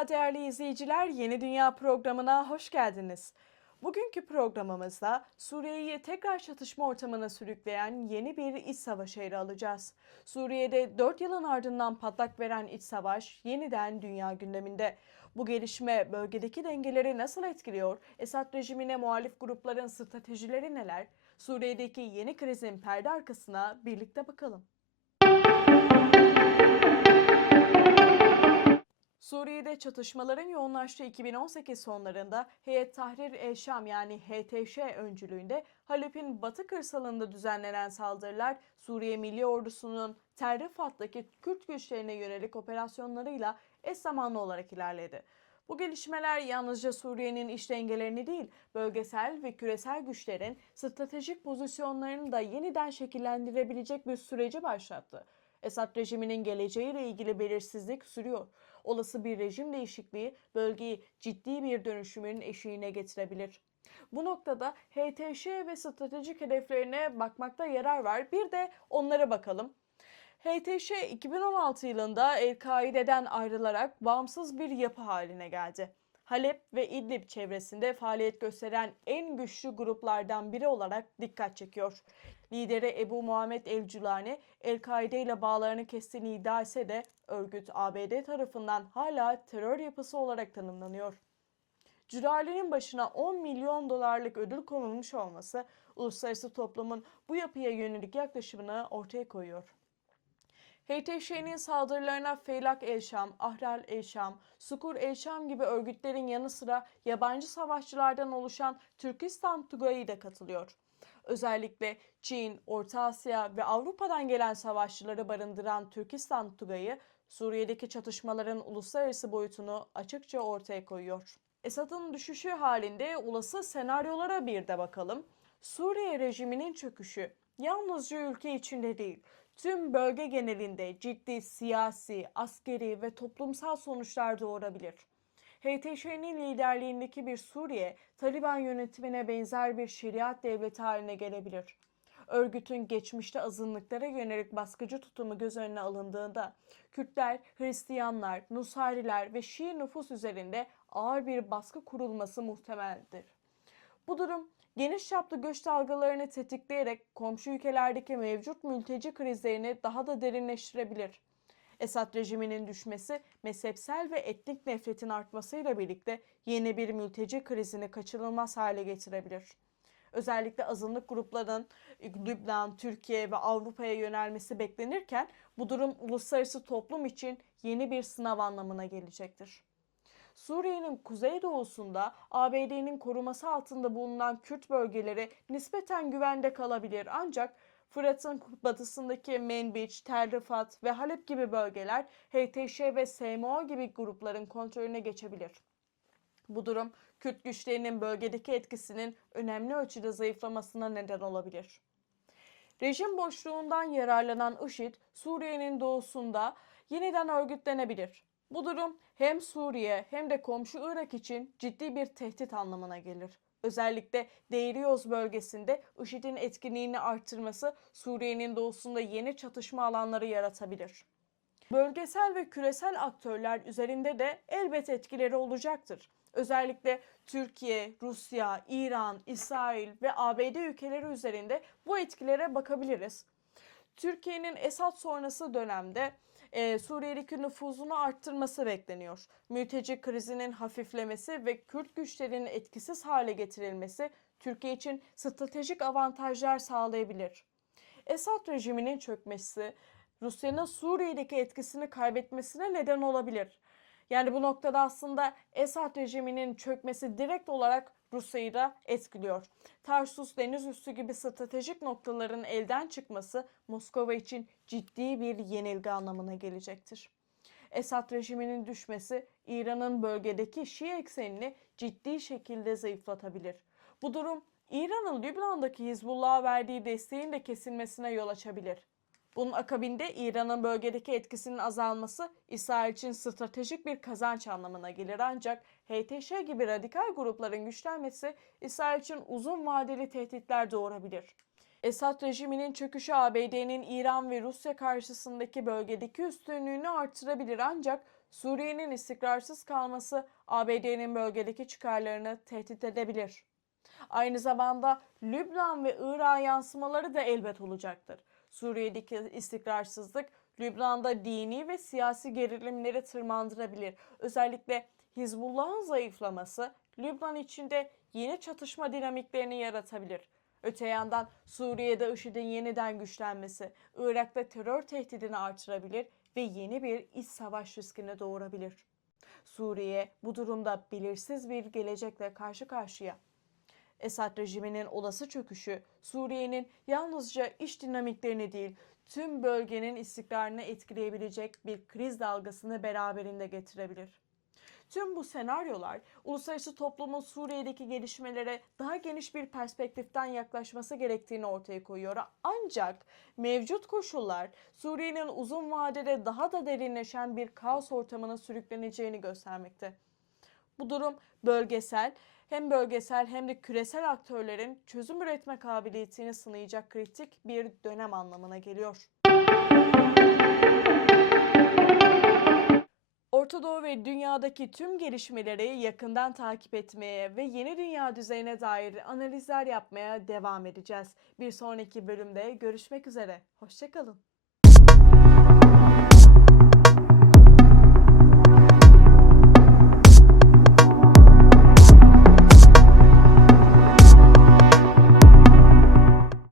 izleyenler Yeni Dünya programına hoş geldiniz. Bugünkü programımızda Suriye'yi tekrar çatışma ortamına sürükleyen yeni bir iç savaşı ele alacağız. Suriye'de 4 yılın ardından patlak veren iç savaş yeniden dünya gündeminde. Bu gelişme bölgedeki dengeleri nasıl etkiliyor? Esad rejimine muhalif grupların stratejileri neler? Suriye'deki yeni krizin perde arkasına birlikte bakalım. Suriye'de çatışmaların yoğunlaştığı 2018 sonlarında Heyet Tahrir el Şam yani HTŞ öncülüğünde Halep'in batı kırsalında düzenlenen saldırılar Suriye Milli Ordusu'nun Tel Rifat'taki Kürt güçlerine yönelik operasyonlarıyla eş zamanlı olarak ilerledi. Bu gelişmeler yalnızca Suriye'nin iş dengelerini değil, bölgesel ve küresel güçlerin stratejik pozisyonlarını da yeniden şekillendirebilecek bir süreci başlattı. Esad rejiminin geleceğiyle ilgili belirsizlik sürüyor. Olası bir rejim değişikliği bölgeyi ciddi bir dönüşümün eşiğine getirebilir. Bu noktada HTŞ ve stratejik hedeflerine bakmakta yarar var. Bir de onlara bakalım. HTŞ 2016 yılında El-Kaide'den ayrılarak bağımsız bir yapı haline geldi. Halep ve İdlib çevresinde faaliyet gösteren en güçlü gruplardan biri olarak dikkat çekiyor. Lideri Ebu Muhammed El-Culani, El-Kaide ile bağlarını kestiğini iddia etse de örgüt ABD tarafından hala terör yapısı olarak tanımlanıyor. Cülali'nin başına 10 milyon dolarlık ödül konulmuş olması uluslararası toplumun bu yapıya yönelik yaklaşımını ortaya koyuyor. HTŞ'nin saldırılarına Feylak El-Şam, Ahral El-Şam, Sukur El-Şam gibi örgütlerin yanı sıra yabancı savaşçılardan oluşan Türkistan Tugayı da katılıyor. Özellikle Çin, Orta Asya ve Avrupa'dan gelen savaşçıları barındıran Türkistan Tugayı, Suriye'deki çatışmaların uluslararası boyutunu açıkça ortaya koyuyor. Esad'ın düşüşü halinde olası senaryolara bir de bakalım. Suriye rejiminin çöküşü yalnızca ülke içinde değil, tüm bölge genelinde ciddi siyasi, askeri ve toplumsal sonuçlar doğurabilir. HTŞ'nin liderliğindeki bir Suriye, Taliban yönetimine benzer bir şeriat devleti haline gelebilir. Örgütün geçmişte azınlıklara yönelik baskıcı tutumu göz önüne alındığında Kürtler, Hristiyanlar, Nusayriler ve Şii nüfus üzerinde ağır bir baskı kurulması muhtemeldir. Bu durum geniş çaplı göç dalgalarını tetikleyerek komşu ülkelerdeki mevcut mülteci krizlerini daha da derinleştirebilir. Esad rejiminin düşmesi mezhepsel ve etnik nefretin artmasıyla birlikte yeni bir mülteci krizini kaçınılmaz hale getirebilir. Özellikle azınlık grupların Lübnan, Türkiye ve Avrupa'ya yönelmesi beklenirken bu durum uluslararası toplum için yeni bir sınav anlamına gelecektir. Suriye'nin kuzeydoğusunda ABD'nin koruması altında bulunan Kürt bölgeleri nispeten güvende kalabilir ancak Fırat'ın batısındaki Menbiç, Tel Rifat ve Halep gibi bölgeler HTŞ ve SMO gibi grupların kontrolüne geçebilir. Bu durum Kürt güçlerinin bölgedeki etkisinin önemli ölçüde zayıflamasına neden olabilir. Rejim boşluğundan yararlanan IŞİD, Suriye'nin doğusunda yeniden örgütlenebilir. Bu durum hem Suriye hem de komşu Irak için ciddi bir tehdit anlamına gelir. Özellikle Deiriyoz bölgesinde IŞİD'in etkinliğini artırması Suriye'nin doğusunda yeni çatışma alanları yaratabilir. Bölgesel ve küresel aktörler üzerinde de elbet etkileri olacaktır. Özellikle Türkiye, Rusya, İran, İsrail ve ABD ülkeleri üzerinde bu etkilere bakabiliriz. Türkiye'nin Esad sonrası dönemde e, Suriye'deki nüfuzunu arttırması bekleniyor. Mülteci krizinin hafiflemesi ve Kürt güçlerinin etkisiz hale getirilmesi Türkiye için stratejik avantajlar sağlayabilir. Esad rejiminin çökmesi Rusya'nın Suriye'deki etkisini kaybetmesine neden olabilir. Yani bu noktada aslında Esad rejiminin çökmesi direkt olarak Rusya'yı da etkiliyor. Tarsus deniz üssü gibi stratejik noktaların elden çıkması Moskova için ciddi bir yenilgi anlamına gelecektir. Esad rejiminin düşmesi İran'ın bölgedeki Şii eksenini ciddi şekilde zayıflatabilir. Bu durum İran'ın Lübnan'daki Hizbullah'a verdiği desteğin de kesilmesine yol açabilir. Bunun akabinde İran'ın bölgedeki etkisinin azalması İsrail için stratejik bir kazanç anlamına gelir ancak HTŞ gibi radikal grupların güçlenmesi İsrail için uzun vadeli tehditler doğurabilir. Esad rejiminin çöküşü ABD'nin İran ve Rusya karşısındaki bölgedeki üstünlüğünü artırabilir ancak Suriye'nin istikrarsız kalması ABD'nin bölgedeki çıkarlarını tehdit edebilir. Aynı zamanda Lübnan ve Irak'a yansımaları da elbet olacaktır. Suriye'deki istikrarsızlık Lübnan'da dini ve siyasi gerilimleri tırmandırabilir. Özellikle Hizbullah'ın zayıflaması Lübnan içinde yeni çatışma dinamiklerini yaratabilir. Öte yandan Suriye'de IŞİD'in yeniden güçlenmesi Irak'ta terör tehdidini artırabilir ve yeni bir iç savaş riskini doğurabilir. Suriye bu durumda belirsiz bir gelecekle karşı karşıya. Esad rejiminin olası çöküşü Suriye'nin yalnızca iç dinamiklerini değil tüm bölgenin istikrarını etkileyebilecek bir kriz dalgasını beraberinde getirebilir. Tüm bu senaryolar uluslararası toplumun Suriye'deki gelişmelere daha geniş bir perspektiften yaklaşması gerektiğini ortaya koyuyor. Ancak mevcut koşullar Suriye'nin uzun vadede daha da derinleşen bir kaos ortamına sürükleneceğini göstermekte. Bu durum bölgesel hem bölgesel hem de küresel aktörlerin çözüm üretme kabiliyetini sınayacak kritik bir dönem anlamına geliyor. Orta Doğu ve dünyadaki tüm gelişmeleri yakından takip etmeye ve yeni dünya düzenine dair analizler yapmaya devam edeceğiz. Bir sonraki bölümde görüşmek üzere. Hoşçakalın.